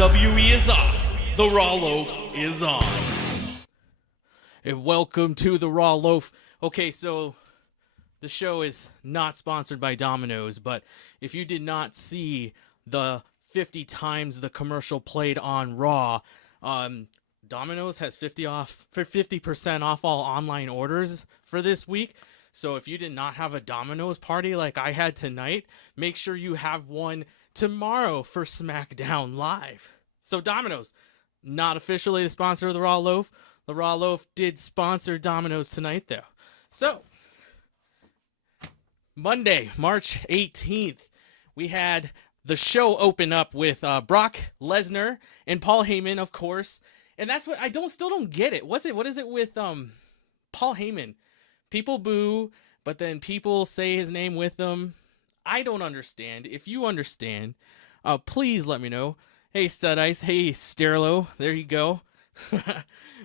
WWE is off. The Raw Loaf is on. And welcome to the Raw Loaf. Okay, so the show is not sponsored by Domino's, but if you did not see the 50 times the commercial played on Raw, Domino's has 50% off all online orders for this week. So if you did not have a Domino's party like I had tonight, make sure you have one tomorrow for SmackDown Live. So Domino's, not officially the sponsor of the Raw Loaf. The Raw Loaf did sponsor Domino's tonight, though. So, Monday, March 18th, we had the show open up with Brock Lesnar and Paul Heyman, of course. And that's what I still don't get it. What is it with Paul Heyman? People boo, but then people say his name with them. I don't understand. If you understand, please let me know. Hey, Stud Ice. Hey, Sterlo. There you go.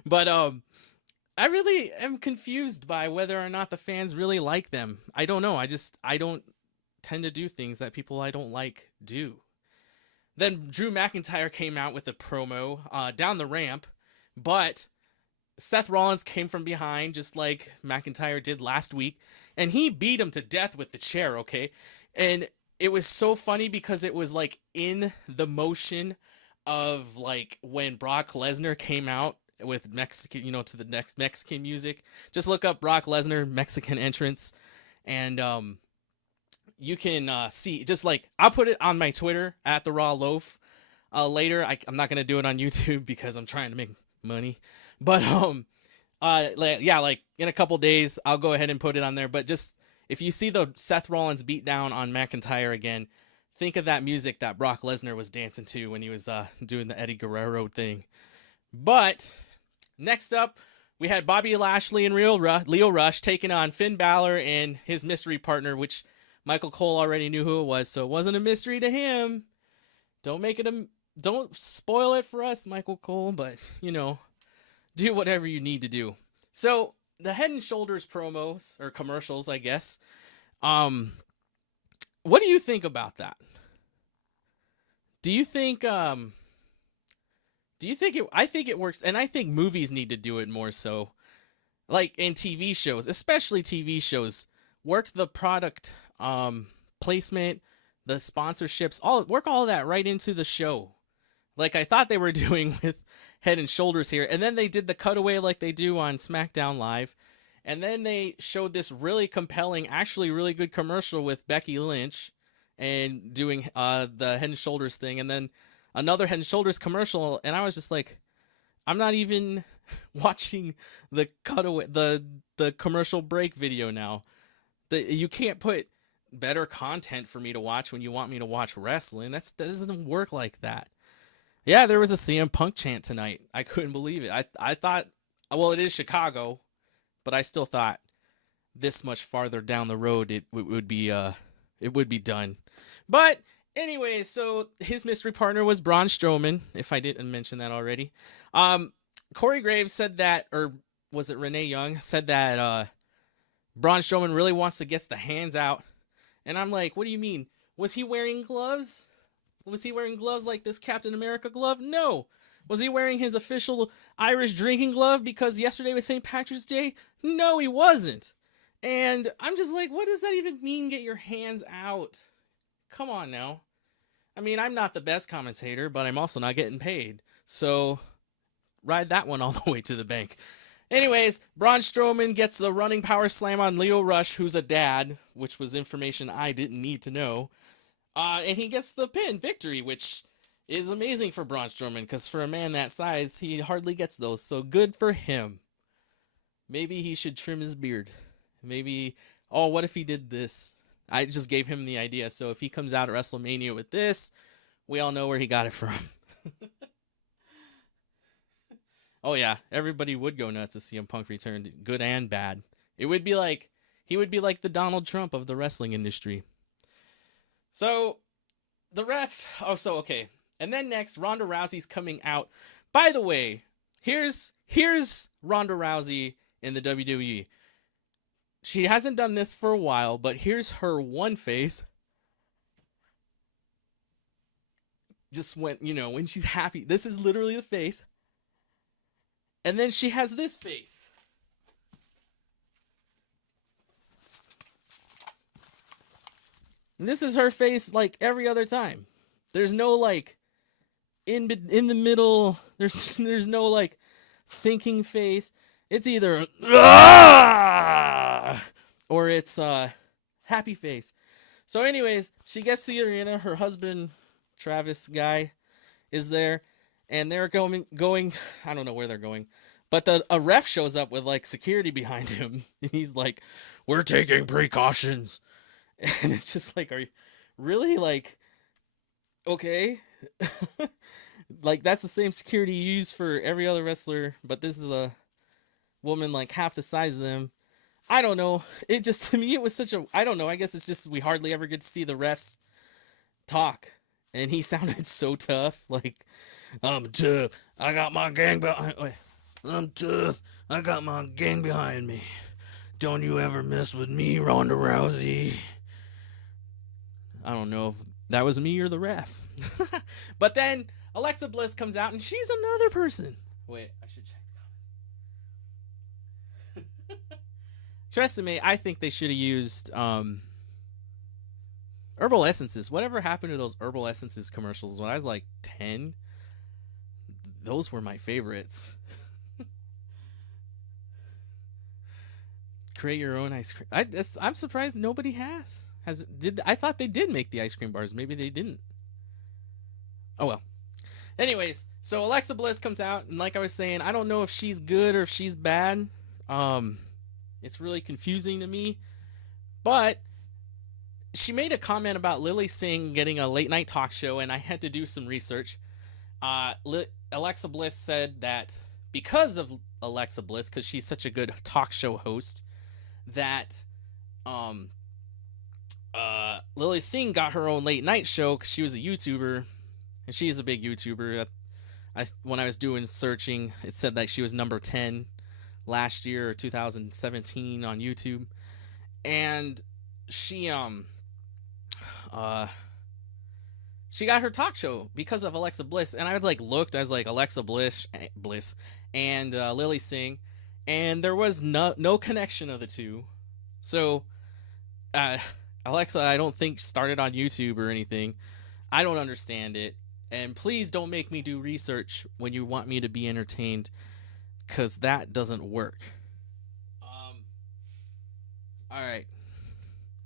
But I really am confused by whether or not the fans really like them. I don't know. I don't tend to do things that people I don't like do. Then Drew McIntyre came out with a promo down the ramp, but Seth Rollins came from behind just like McIntyre did last week, and he beat him to death with the chair, okay? And it was so funny because it was like in the motion of like when Brock Lesnar came out with Mexican, to the next Mexican music. Just look up Brock Lesnar Mexican entrance, and you can see, just like, I'll put it on my Twitter at the Raw Loaf later. I'm not gonna do it on YouTube because I'm trying to make money, but like in a couple days I'll go ahead and put it on there. But just, if you see the Seth Rollins beat down on McIntyre again, think of that music that Brock Lesnar was dancing to when he was doing the Eddie Guerrero thing. But next up, we had Bobby Lashley and Leo Rush taking on Finn Balor and his mystery partner, which Michael Cole already knew who it was, so it wasn't a mystery to him. Don't spoil it for us, Michael Cole, but do whatever you need to do. So the Head and Shoulders promos, or commercials, I guess. What do you think about that? Do you think I think it works, and I think movies need to do it more so. Like in TV shows, especially TV shows, work the product placement, the sponsorships, work all of that right into the show. Like I thought they were doing with Head and Shoulders here, and then they did the cutaway like they do on SmackDown Live. And then they showed this really compelling, actually really good commercial with Becky Lynch and doing the Head and Shoulders thing. And then another Head and Shoulders commercial. And I was just like, I'm not even watching the cutaway, the commercial break video now. You can't put better content for me to watch when you want me to watch wrestling. That doesn't work like that. Yeah, there was a CM Punk chant tonight. I couldn't believe it. I thought, well, it is Chicago, but I still thought this much farther down the road it would be done. But anyway, so his mystery partner was Braun Strowman, if I didn't mention that already. Corey Graves said that, or was it Renee Young said that Braun Strowman really wants to get the hands out. And I'm like, what do you mean? Was he wearing gloves? Was he wearing gloves like this Captain America glove? No. Was he wearing his official Irish drinking glove because yesterday was St. Patrick's Day? No, he wasn't. And I'm just like, what does that even mean, get your hands out? Come on now. I mean, I'm not the best commentator, but I'm also not getting paid. So ride that one all the way to the bank. Anyways, Braun Strowman gets the running power slam on Leo Rush, who's a dad, which was information I didn't need to know. And he gets the pin victory, which is amazing for Braun Strowman, because for a man that size, he hardly gets those. So good for him. Maybe he should trim his beard. Maybe, what if he did this? I just gave him the idea. So if he comes out at WrestleMania with this, we all know where he got it from. Oh yeah, everybody would go nuts to see CM Punk return, good and bad. He would be like the Donald Trump of the wrestling industry. So the ref, okay. And then next, Ronda Rousey's coming out. By the way, here's Ronda Rousey in the WWE. She hasn't done this for a while, but here's her one face. just went, when she's happy. This is literally the face. And then she has this face. And this is her face like every other time. There's no like in the middle. There's no like thinking face. It's either or it's happy face. So anyways, she gets to the arena. Her husband, Travis guy, is there, and they're going. I don't know where they're going, but a ref shows up with like security behind him, and he's like, "We're taking precautions," and it's just like, are you really like, okay? Like that's the same security you use for every other wrestler, but this is a woman like half the size of them. I don't know. It just, to me, it was such a, I don't know. I guess it's just we hardly ever get to see the refs talk. And he sounded so tough. Like, I'm tough. I got my gang behind me. I'm tough. I got my gang behind me. Don't you ever mess with me, Ronda Rousey. I don't know if that was me or the ref. But then Alexa Bliss comes out and she's another person. Wait, I should check. Trust me, I think they should have used herbal essences. Whatever happened to those herbal essences commercials when I was like 10? Those were my favorites. Create your own ice cream. I'm surprised nobody has. I thought they did make the ice cream bars. Maybe they didn't. Oh well. Anyways, so Alexa Bliss comes out, and like I was saying, I don't know if she's good or if she's bad. It's really confusing to me. But she made a comment about Lily Singh getting a late night talk show, and I had to do some research. Alexa Bliss said that because of Alexa Bliss, because she's such a good talk show host, that Lily Singh got her own late night show because she was a YouTuber, and she is a big YouTuber. When I was doing searching, it said that she was number 10 last year, or 2017, on YouTube, and she got her talk show because of Alexa Bliss. And I looked, I was like, Alexa Bliss and Lily Singh, and there was no connection of the two. So Alexa, I don't think started on YouTube or anything. I don't understand it, and please don't make me do research when you want me to be entertained, because that doesn't work. All right.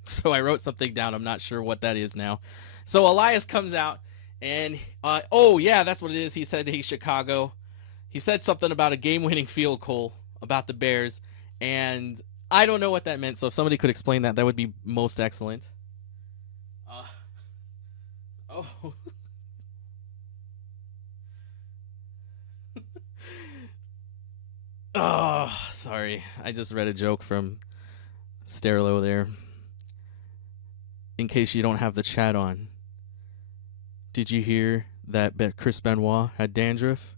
So I wrote something down. I'm not sure what that is now. So Elias comes out, and oh yeah, that's what it is. He said he's Chicago. He said something about a game-winning field goal about the Bears, and I don't know what that meant. So if somebody could explain that, that would be most excellent. Oh. Oh, sorry. I just read a joke from Sterlo there. In case you don't have the chat on, did you hear that Chris Benoit had dandruff?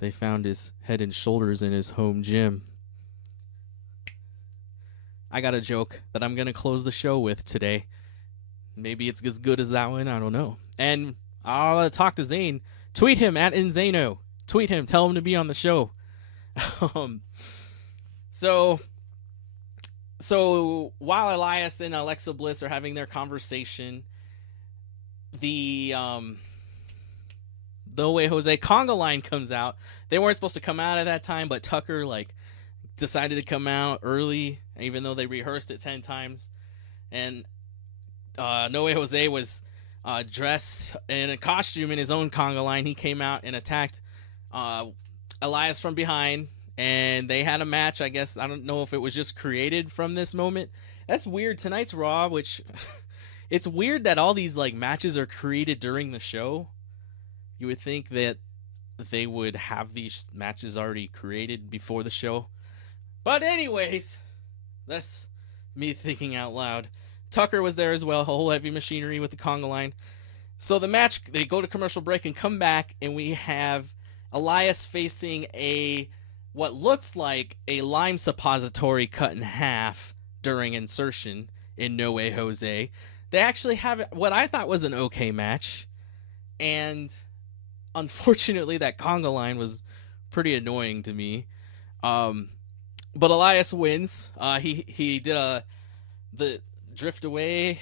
They found his head and shoulders in his home gym. I got a joke that I'm going to close the show with today. Maybe it's as good as that one. I don't know. And I'll talk to Zane. Tweet him at Inzano. Tweet him. Tell him to be on the show. So while Elias and Alexa Bliss are having their conversation, the Way Jose conga line comes out. They weren't supposed to come out at that time, but Tucker decided to come out early, even though they rehearsed it 10 times. And No Way Jose was dressed in a costume in his own conga line. He came out and attacked Elias from behind, and they had a match. I guess I don't know if it was just created from this moment. That's weird. Tonight's Raw, which it's weird that all these matches are created during the show. You would think that they would have these matches already created before the show. But anyways, that's me thinking out loud. Tucker was there as well, whole heavy machinery with the conga line. So the match, they go to commercial break and come back, and we have Elias facing what looks like a lime suppository cut in half during insertion in No Way Jose. They actually have what I thought was an okay match. and unfortunately, that conga line was pretty annoying to me. Um, but Elias wins. He did the drift away.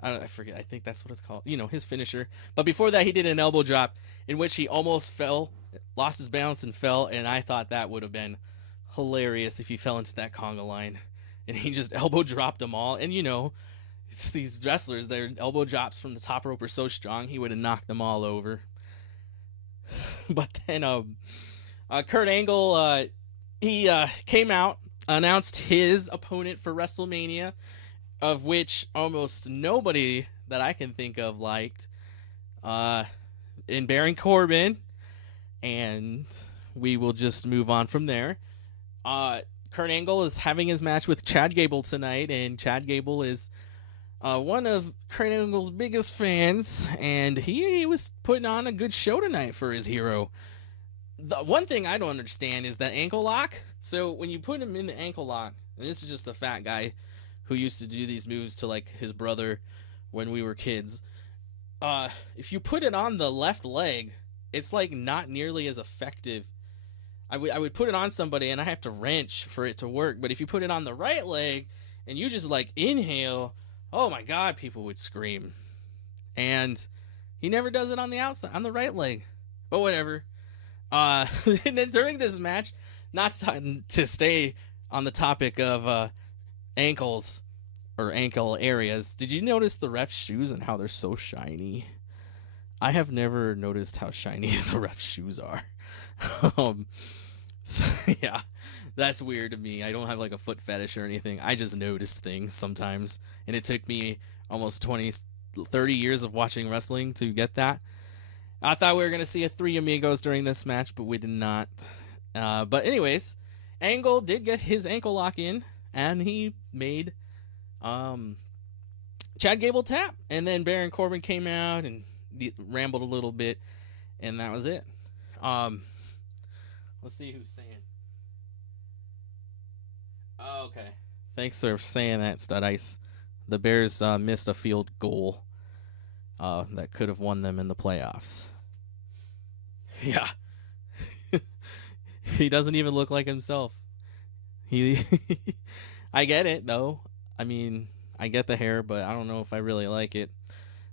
I forget. I think that's what it's called. You know, his finisher. But before that, he did an elbow drop in which he almost fell, lost his balance and fell. And I thought that would have been hilarious if he fell into that conga line, and he just elbow dropped them all. And you know, it's these wrestlers, their elbow drops from the top rope are so strong, he would have knocked them all over. But then Kurt Angle, he came out, announced his opponent for WrestleMania, of which almost nobody that I can think of liked, in Baron Corbin, and we will just move on from there. Kurt Angle is having his match with Chad Gable tonight, and Chad Gable is one of Kurt Angle's biggest fans, and he was putting on a good show tonight for his hero. The one thing I don't understand is that ankle lock. So when you put him in the ankle lock, and this is just a fat guy who used to do these moves to like his brother when we were kids. If you put it on the left leg, it's like not nearly as effective. I would put it on somebody and I have to wrench for it to work. But if you put it on the right leg and you just like inhale, oh my God, people would scream. And he never does it on the outside, on the right leg. But whatever. And then during this match, not to stay on the topic of ankles or ankle areas, did you notice the ref's shoes and how they're so shiny? I have never noticed how shiny the ref's shoes are. So, yeah, that's weird to me. I don't have like a foot fetish or anything. I just notice things sometimes, and it took me almost 30 years of watching wrestling to get that. I thought we were going to see a Three Amigos during this match, but we did not. But anyways, Angle did get his ankle lock in, and he made Chad Gable tap. And then Baron Corbin came out and rambled a little bit, and that was it. Let's see who's saying. Oh, okay. Thanks for saying that, Stud Ice. The Bears missed a field goal that could have won them in the playoffs. Yeah. He doesn't even look like himself. I get it, though. I mean, I get the hair, but I don't know if I really like it.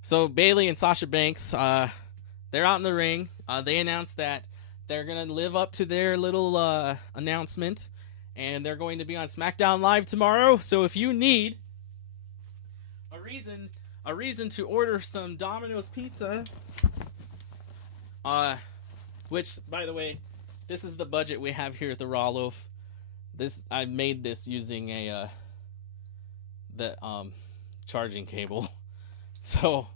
So Bayley and Sasha Banks, they're out in the ring. They announced that they're going to live up to their little announcement, and they're going to be on SmackDown Live tomorrow. So if you need a reason to order some Domino's pizza, which, by the way, this is the budget we have here at the Raw Loaf. I made this using the charging cable. So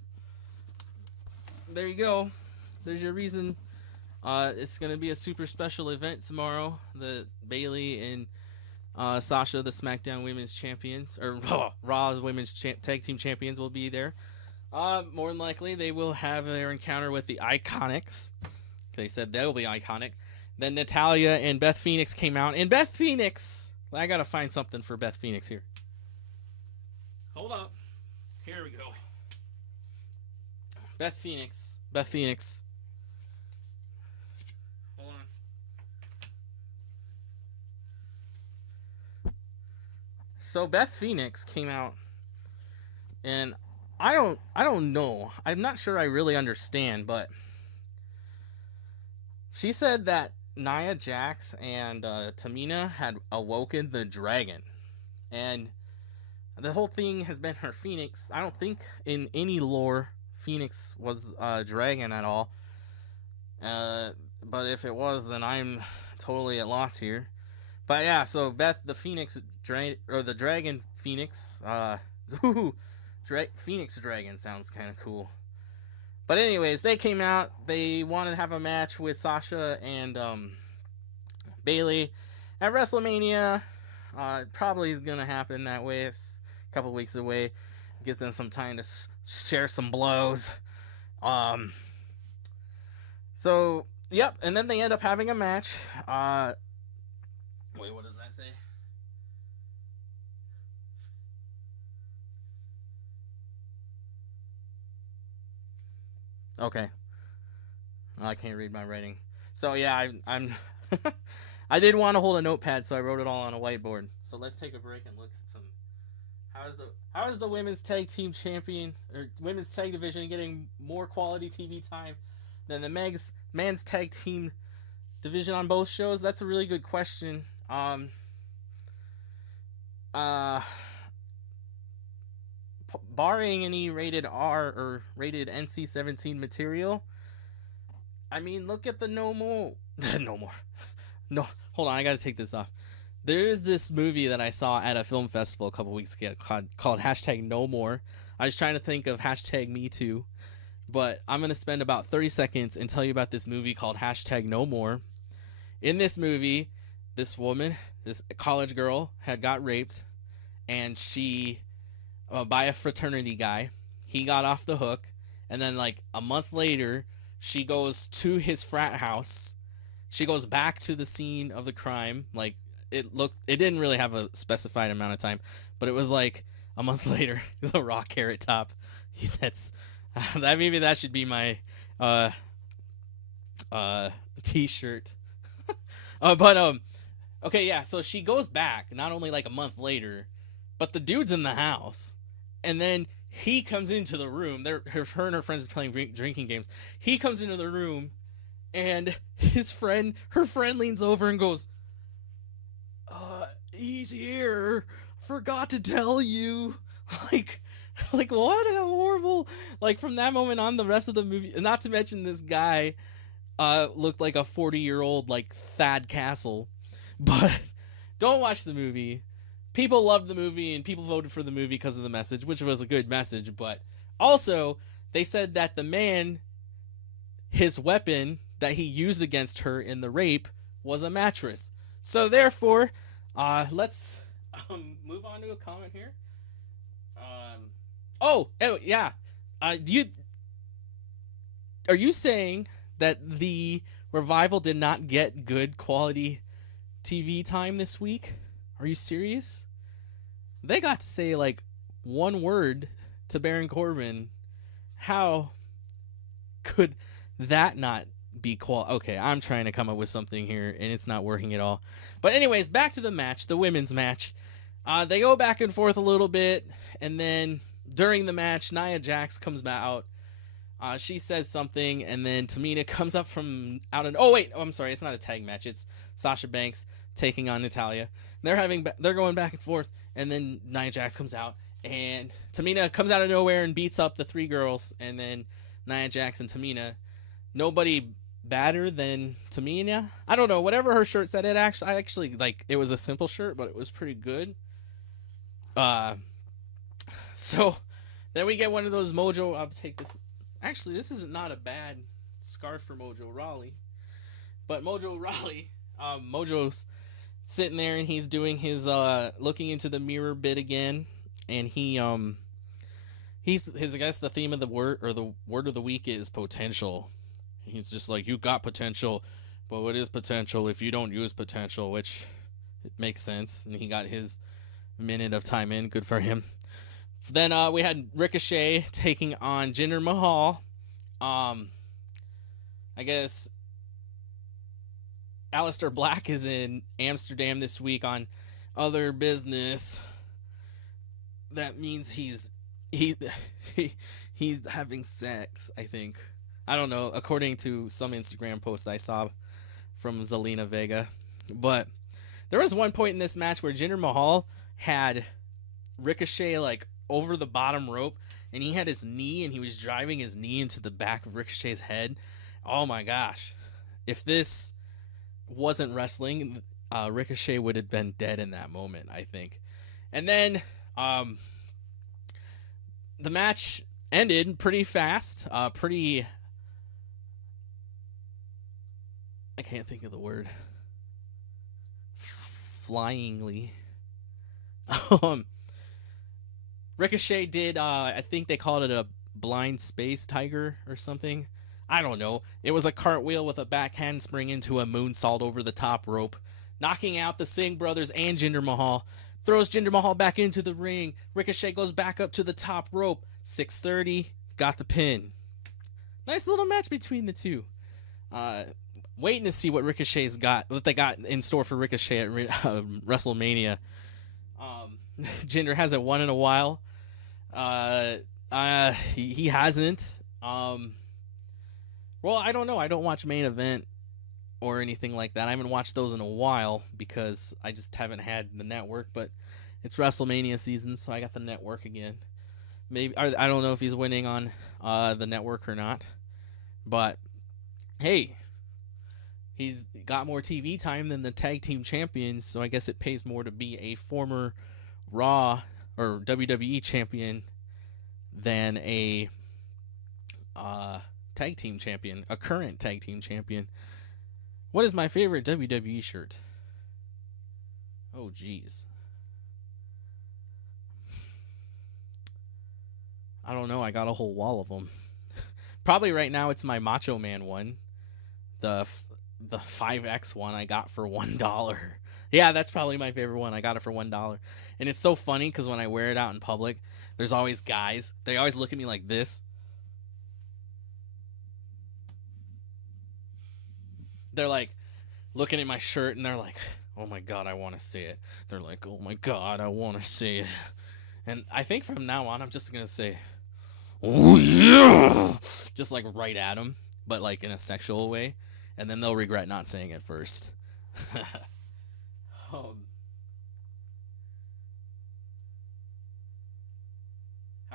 there you go. There's your reason. It's gonna be a super special event tomorrow. The Bayley and Sasha, the SmackDown Women's Champions, or Raw's Women's Tag Team Champions, will be there. More than likely, they will have their encounter with the Iconics. They said they'll be iconic. Then Natalya and Beth Phoenix came out, and Beth Phoenix. I gotta find something for Beth Phoenix here. Hold up. Here we go. Beth Phoenix. Hold on. So Beth Phoenix came out, and I don't know. I'm not sure I really understand, but she said that Nia Jax and Tamina had awoken the dragon, and the whole thing has been her Phoenix. I don't think in any lore Phoenix was a dragon at all. But if it was, then I'm totally at loss here. But yeah, so Beth the Phoenix or the Dragon Phoenix. Phoenix Dragon sounds kind of cool. But anyways, they came out. They wanted to have a match with Sasha and Bayley at WrestleMania. Probably is gonna happen that way. It's a couple weeks away. Gives them some time to share some blows. So yep, and then they end up having a match. Wait, what does that say? Okay. I can't read my writing. So yeah, I'm I didn't want to hold a notepad, so I wrote it all on a whiteboard. So let's take a break and look at some. How is the women's tag team champion or women's tag division getting more quality TV time than the man's tag team division on both shows? That's a really good question. Uh, Barring any rated R or rated NC-17 material, I mean, look at the No More. No More. No, hold on, I gotta take this off. There is this movie that I saw at a film festival a couple weeks ago called hashtag No More. I was trying to think of hashtag Me Too, but I'm gonna spend about 30 seconds and tell you about this movie called hashtag No More. In this movie, this woman, this college girl, had got raped, and she by a fraternity guy. He got off the hook, and then like a month later, she goes to his frat house. She goes back to the scene of the crime. Like it didn't really have a specified amount of time, but it was like a month later. The raw carrot top. That's that. Maybe that should be my t-shirt. Okay, yeah. So she goes back not only like a month later, but the dude's in the house. And then he comes into the room. Her and her friends are playing drinking games. He comes into the room, and her friend leans over and goes, he's here. Forgot to tell you. Like what a horrible. Like from that moment on, the rest of the movie, not to mention this guy, looked like a 40-year-old like Thad Castle. But don't watch the movie. People loved the movie and people voted for the movie because of the message, which was a good message. But also, they said that the man, his weapon that he used against her in the rape was a mattress. So therefore, let's move on to a comment here. Oh yeah. Are you saying that the Revival did not get good quality TV time this week? Are you serious? They got to say like one word to Baron Corbin. How could that not be Okay, I'm trying to come up with something here and it's not working at all. But anyways, back to the match, the women's match. They go back and forth a little bit, and then during the match, Nia Jax comes out. She says something, and then Tamina comes up from out and I'm sorry, it's not a tag match. It's Sasha Banks taking on Natalya. They're going back and forth, and then Nia Jax comes out, and Tamina comes out of nowhere and beats up the three girls, and then Nia Jax and Tamina. Nobody badder than Tamina. I don't know, whatever her shirt said. I actually like. It was a simple shirt, but it was pretty good. So then we get one of those Mojo. I'll take this. Actually, this is not a bad scarf for Mojo Rawley, but Mojo Rawley, Mojo's sitting there and he's doing his looking into the mirror bit again, and he's I guess the theme of the word or the word of the week is potential. He's just like, you got potential, but what is potential if you don't use potential? Which it makes sense, and he got his minute of time in. Good for him. Then we had Ricochet taking on Jinder Mahal. I guess Aleister Black is in Amsterdam this week on other business. That means he's having sex, I think. I don't know, according to some Instagram post I saw from Zelina Vega. But there was one point in this match where Jinder Mahal had Ricochet like over the bottom rope, and he had his knee, and he was driving his knee into the back of Ricochet's head. Oh my gosh. If this wasn't wrestling, Ricochet would have been dead in that moment, I think. And then the match ended pretty fast. I can't think of the word. Flyingly. Ricochet did, I think they called it a blind space tiger or something. I don't know. It was a cartwheel with a back handspring into a moonsault over the top rope, knocking out the Singh brothers and Jinder Mahal. Throws Jinder Mahal back into the ring. Ricochet goes back up to the top rope. 630, got the pin. Nice little match between the two. Uh, waiting to see what they got in store for Ricochet at WrestleMania. Jinder hasn't won in a while. He hasn't. Well, I don't know. I don't watch Main Event or anything like that. I haven't watched those in a while because I just haven't had the network. But it's WrestleMania season, so I got the network again. Maybe I don't know if he's winning on the network or not. But hey, he's got more TV time than the tag team champions, so I guess it pays more to be a former Raw or WWE champion than a tag team champion, a current tag team champion. What is my favorite WWE shirt? Oh, geez. I don't know. I got a whole wall of them. Probably right now it's my Macho Man one. The 5X one I got for $1. Yeah, that's probably my favorite one. I got it for $1. And it's so funny because when I wear it out in public, there's always guys. They always look at me like this. They're like looking at my shirt and they're like, oh my God, I want to see it. They're like, oh my God, I want to see it. And I think from now on, I'm just going to say, oh yeah. Just like right at them, but like in a sexual way. And then they'll regret not saying it first. How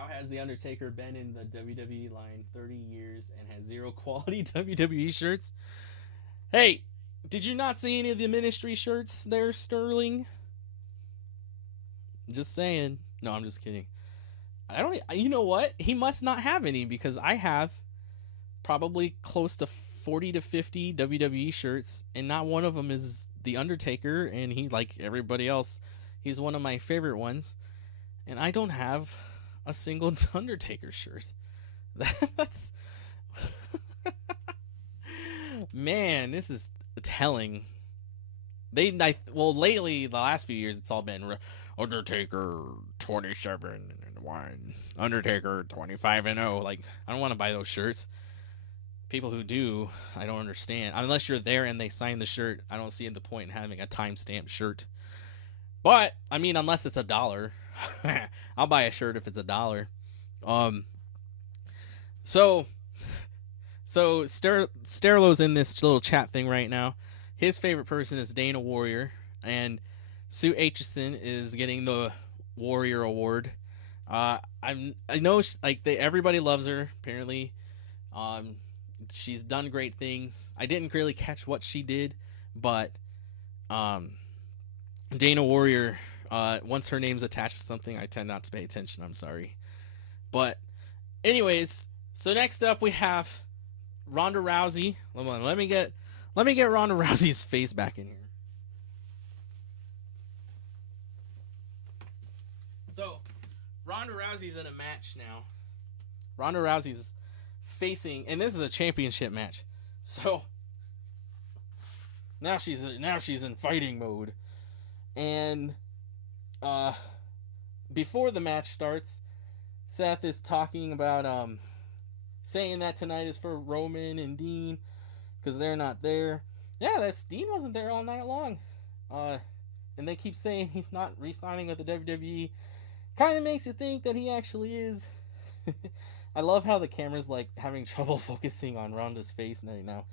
has The Undertaker been in the WWE line 30 years and has zero quality WWE shirts? Hey, did you not see any of the ministry shirts there, Sterling? Just saying. No, I'm just kidding. I don't. You know what? He must not have any because I have probably close to 40 to 50 WWE shirts, and not one of them is The Undertaker, and he, like everybody else, he's one of my favorite ones, and I don't have a single Undertaker shirt. That's man, this is telling. Lately, the last few years, it's all been Undertaker 27-1, Undertaker 25-0. Like, I don't want to buy those shirts. People who do, I don't understand. Unless you're there and they sign the shirt, I don't see the point in having a timestamp shirt. But I mean, unless it's $1, I'll buy a shirt if it's $1. So Sterlo's in this little chat thing right now. His favorite person is Dana Warrior, and Sue Aitchison is getting the Warrior Award. I know everybody loves her apparently. She's done great things. I didn't really catch what she did, but Dana Warrior, once her name's attached to something, I tend not to pay attention. I'm sorry. But anyways, so next up we have Ronda Rousey. Let me get Ronda Rousey's face back in here. So Ronda Rousey's in a match now. Ronda Rousey's facing, and this is a championship match. So now she's in fighting mode. And before the match starts, Seth is talking about saying that tonight is for Roman and Dean because they're not there. Yeah, Dean wasn't there all night long. And they keep saying he's not re-signing with the WWE. Kind of makes you think that he actually is. I love how the camera's like having trouble focusing on Ronda's face right now.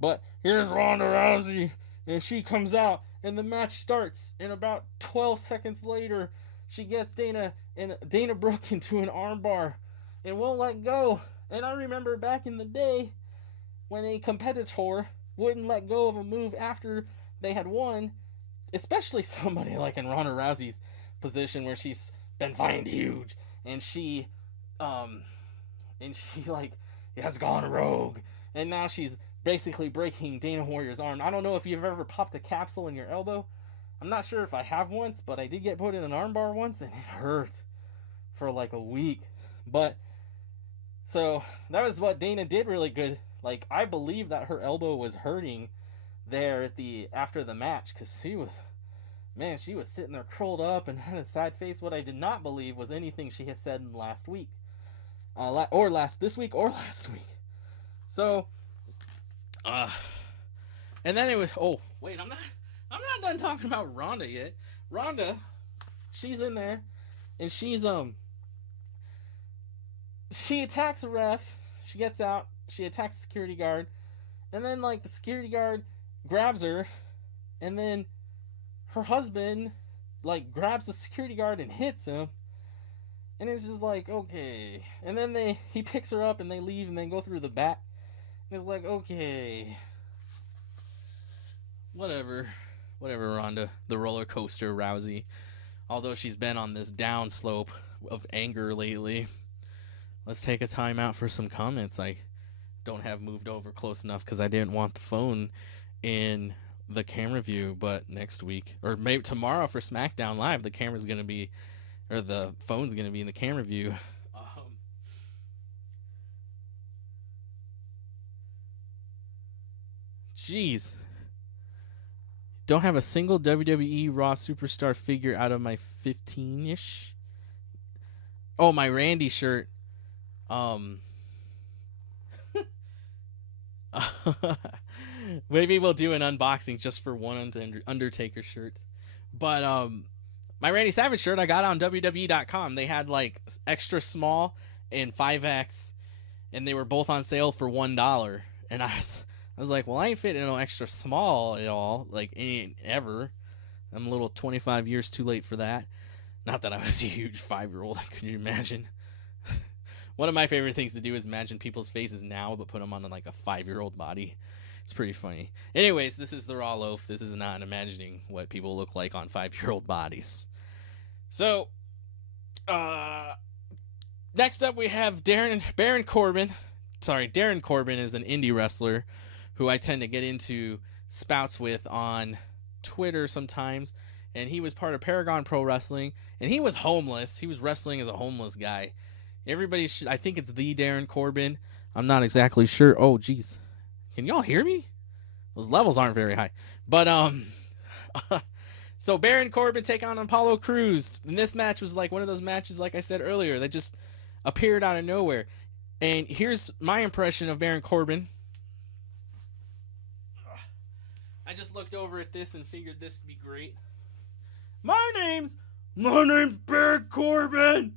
But here's Ronda Rousey, and she comes out, and the match starts. And about 12 seconds later, she gets Dana Brooke into an armbar and won't let go. And I remember back in the day when a competitor wouldn't let go of a move after they had won, especially somebody like in Ronda Rousey's position where she's been fighting huge and she like has gone rogue, and now she's basically breaking Dana Warrior's arm. I don't know if you've ever popped a capsule in your elbow. I'm not sure if I have once, but I did get put in an armbar once and it hurt for like a week. But so that was what Dana did really good. Like, I believe that her elbow was hurting there after the match, because she was sitting there curled up and had a sad face. What I did not believe was anything she had said last week, this week or last week. So Uh, and then it was. Oh wait, I'm not done talking about Ronda yet. Ronda, she's in there, and she attacks a ref. She gets out. She attacks the security guard, and then like the security guard grabs her, and then her husband like grabs the security guard and hits him. And it's just like, okay. And then he picks her up and they leave and they go through the back. And it's like, okay. Whatever. Whatever, Ronda. The roller coaster Rousey. Although she's been on this down slope of anger lately. Let's take a time out for some comments. I don't have moved over close enough because I didn't want the phone in the camera view. But next week, or maybe tomorrow for SmackDown Live, the camera's going to be, or the phone's going to be in the camera view. Jeez. Don't have a single WWE Raw Superstar figure out of my 15-ish. Oh, my Randy shirt. Maybe we'll do an unboxing just for one Undertaker shirt. But my Randy Savage shirt I got on WWE.com. They had like extra small and 5X, and they were both on sale for $1. And I was like, well, I ain't fitting no extra small at all, like ever. I'm a little 25 years too late for that. Not that I was a huge 5-year-old. Could you imagine? One of my favorite things to do is imagine people's faces now, but put them on like a 5-year-old body. It's pretty funny. Anyways, this is the Raw Loaf. This is not imagining what people look like on 5-year-old bodies. So, next up we have Baron Corbin. Sorry, Darren Corbin is an indie wrestler who I tend to get into spouts with on Twitter sometimes. And he was part of Paragon Pro Wrestling. And he was homeless. He was wrestling as a homeless guy. Everybody should, I think it's the Darren Corbin. I'm not exactly sure. Oh, geez. Can y'all hear me? Those levels aren't very high. But, so Baron Corbin take on Apollo Crews. And this match was like one of those matches, like I said earlier, that just appeared out of nowhere. And here's my impression of Baron Corbin. I just looked over at this and figured this would be great. My name's Baron Corbin.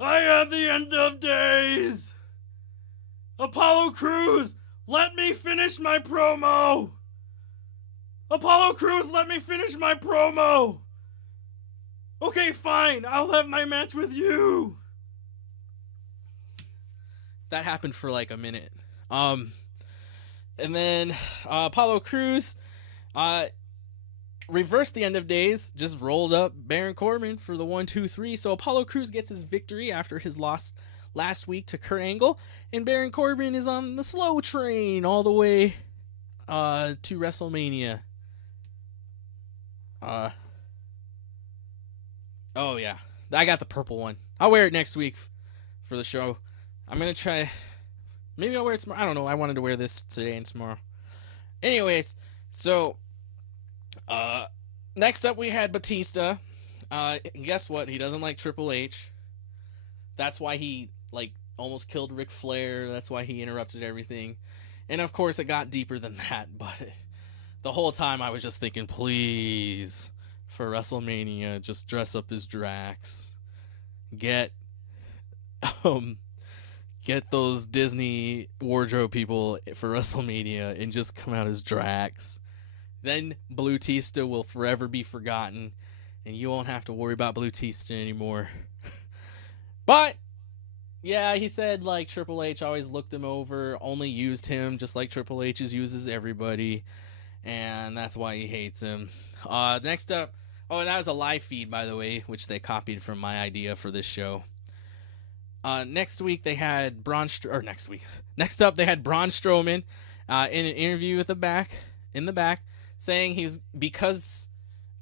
I am the end of days. Apollo Crews, let me finish my promo. Apollo Crews, let me finish my promo. Okay, fine. I'll have my match with you. That happened for like a minute. And then Apollo Crews reversed the end of days, just rolled up Baron Corbin for the 1-2-3. So Apollo Crews gets his victory after his loss last week to Kurt Angle, and Baron Corbin is on the slow train all the way to WrestleMania. Oh yeah, I got the purple one. I'll wear it next week for the show. I'm gonna try. Maybe I'll wear it tomorrow. I don't know. I wanted to wear this today and tomorrow. Anyways, so next up we had Batista. Guess what? He doesn't like Triple H. That's why he like almost killed Ric Flair. That's why he interrupted everything. And of course it got deeper than that, but the whole time I was just thinking, please, for WrestleMania, just dress up as Drax. Get those Disney wardrobe people for WrestleMania and just come out as Drax. Then Blue-Tista will forever be forgotten, and you won't have to worry about Blue-Tista anymore. But, yeah, he said, like, Triple H always looked him over, only used him, just like Triple H uses everybody, and that's why he hates him. Next up, oh, and that was a live feed, by the way, which they copied from my idea for this show. Next up, they had Braun Strowman in an interview in the back, saying he's because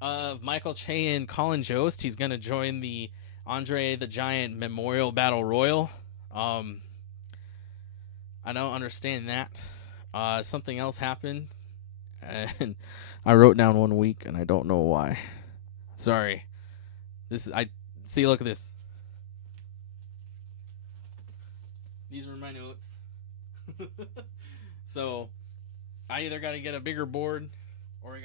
of Michael Che and Colin Jost, he's gonna join the Andre the Giant Memorial Battle Royal. I don't understand that. Something else happened, and I wrote down 1 week, and I don't know why. Sorry. Look at this. These were my notes. So I either got to get a bigger board, or I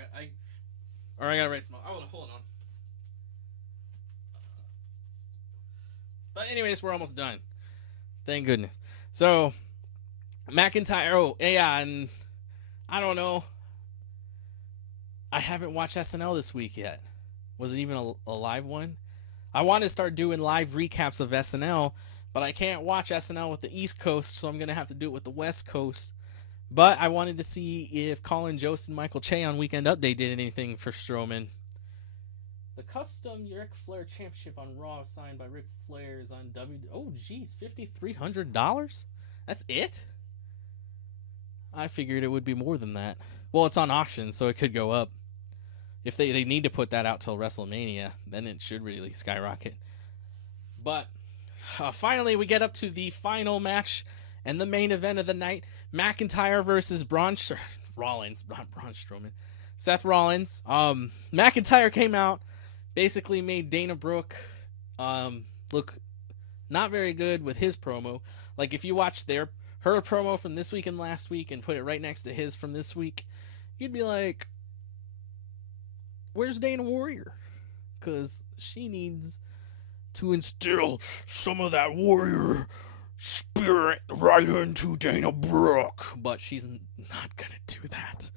got to write small. Oh, hold on. But anyways, we're almost done. Thank goodness. So McIntyre. Oh yeah, and I don't know. I haven't watched SNL this week yet. Was it even a live one? I want to start doing live recaps of SNL, but I can't watch SNL with the East Coast, so I'm going to have to do it with the West Coast. But I wanted to see if Colin Jost and Michael Che on Weekend Update did anything for Strowman. The custom Ric Flair Championship on Raw signed by Ric Flair is on Oh, geez, $5,300? That's it? I figured it would be more than that. Well, it's on auction, so it could go up. If they need to put that out till WrestleMania, then it should really skyrocket. But finally, we get up to the final match and the main event of the night: McIntyre versus Rollins, not Braun Strowman. Seth Rollins. McIntyre came out, basically made Dana Brooke look not very good with his promo. Like, if you watch her promo from this week and last week and put it right next to his from this week, you'd be like, where's Dana Warrior? Because she needs to instill some of that warrior spirit right into Dana Brooke. But she's not going to do that.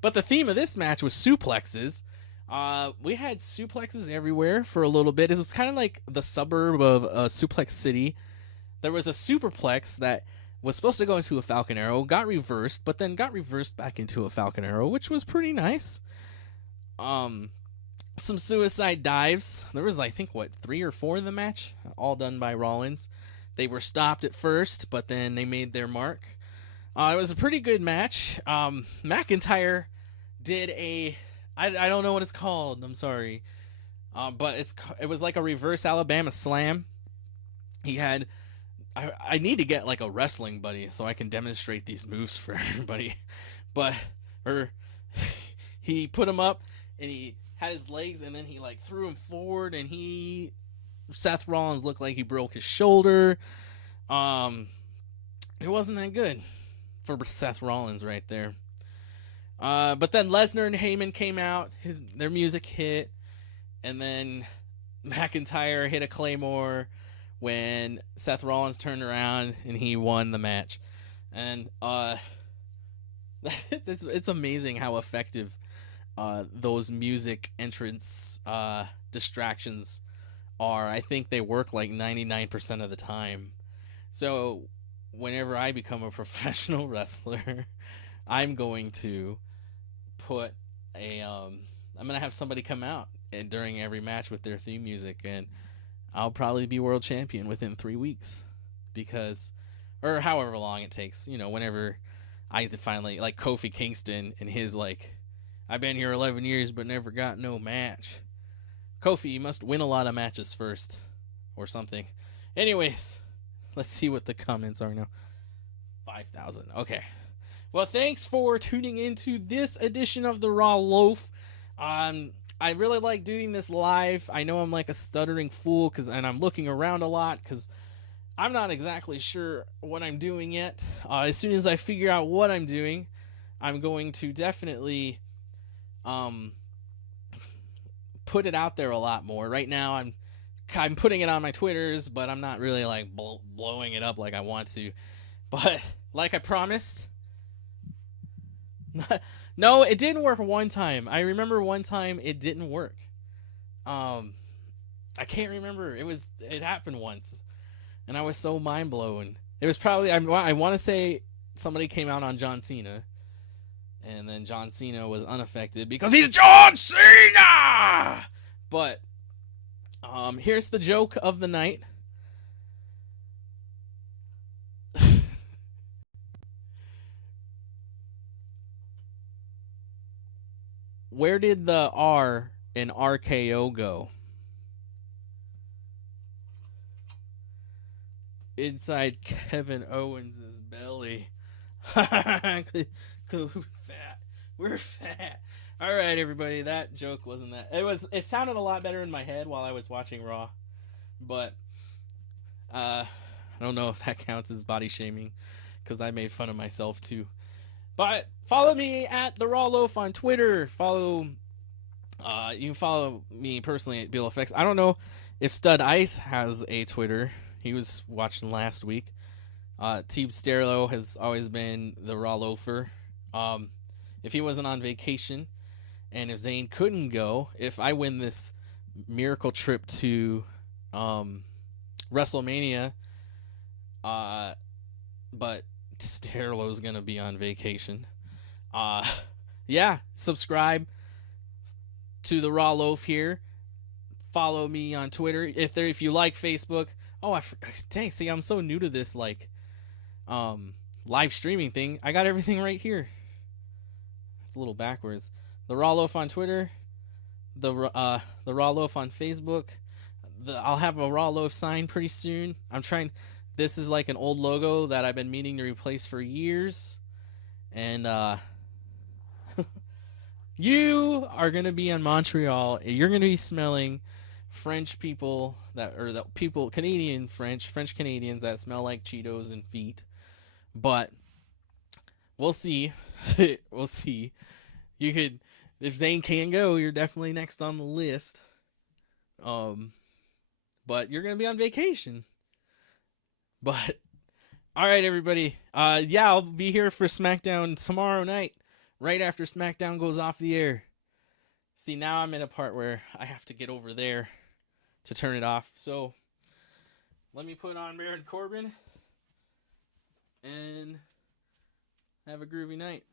But the theme of this match was suplexes. We had suplexes everywhere for a little bit. It was kind of like the suburb of Suplex City. There was a superplex that was supposed to go into a Falcon Arrow, got reversed, but then got reversed back into a Falcon Arrow, which was pretty nice. Some suicide dives. There was, I think, 3 or 4 in the match, all done by Rollins. They were stopped at first, but then they made their mark. It was a pretty good match. McIntyre did I don't know what it's called. I'm sorry. But it was like a reverse Alabama slam. He had... I need to get like a wrestling buddy so I can demonstrate these moves for everybody. He put him up and he had his legs and then he like threw him forward and Seth Rollins looked like he broke his shoulder. It wasn't that good for Seth Rollins right there. But then Lesnar and Heyman came out. Their music hit, and then McIntyre hit a Claymore when Seth Rollins turned around and he won the match. And it's amazing how effective those music entrance distractions are. I think they work like 99% of the time. So whenever I become a professional wrestler, I'm going to put I'm going to have somebody come out during every match with their theme music, and I'll probably be world champion within 3 weeks, or however long it takes, whenever I finally, like Kofi Kingston and his, like, I've been here 11 years but never got no match. Kofi, you must win a lot of matches first, or something. Anyways, let's see what the comments are now. 5,000. Okay. Well, thanks for tuning into this edition of the Raw Loaf. I really like doing this live. I know I'm like a stuttering fool and I'm looking around a lot because I'm not exactly sure what I'm doing yet. As soon as I figure out what I'm doing, I'm going to definitely put it out there a lot more. Right now, I'm putting it on my Twitters, but I'm not really like blowing it up like I want to. But like I promised, no, it didn't work one time. I remember one time it didn't work. I can't remember. It happened once, and I was so mind blown. It was probably I want to say somebody came out on John Cena, and then John Cena was unaffected because he's John Cena. But here's the joke of the night. Where did the R in RKO go? Inside Kevin Owens' belly. Cool, fat. We're fat. All right, everybody. That joke wasn't that. It sounded a lot better in my head while I was watching Raw, but I don't know if that counts as body shaming, because I made fun of myself too. But follow me at the Raw Loaf on Twitter. You can follow me personally at BillFX. I don't know if Stud Ice has a Twitter. He was watching last week. Teeb Sterlo has always been the Raw Loafer. If he wasn't on vacation, and if Zane couldn't go, if I win this miracle trip to WrestleMania, but Sterlo's gonna be on vacation. Yeah, subscribe to the Raw Loaf here. Follow me on Twitter if you like Facebook. Oh, dang! See, I'm so new to this live streaming thing. I got everything right here. It's a little backwards. The Raw Loaf on Twitter, the Raw Loaf on Facebook. I'll have a Raw Loaf sign pretty soon. I'm trying. This is like an old logo that I've been meaning to replace for years, and you are gonna be in Montreal. You're gonna be smelling French people French Canadians that smell like Cheetos and feet. But we'll see. We'll see. You could, if Zane can go, you're definitely next on the list. But you're gonna be on vacation. But all right, everybody. Yeah, I'll be here for SmackDown tomorrow night, right after SmackDown goes off the air. See, now I'm in a part where I have to get over there to turn it off. So let me put on Baron Corbin and have a groovy night.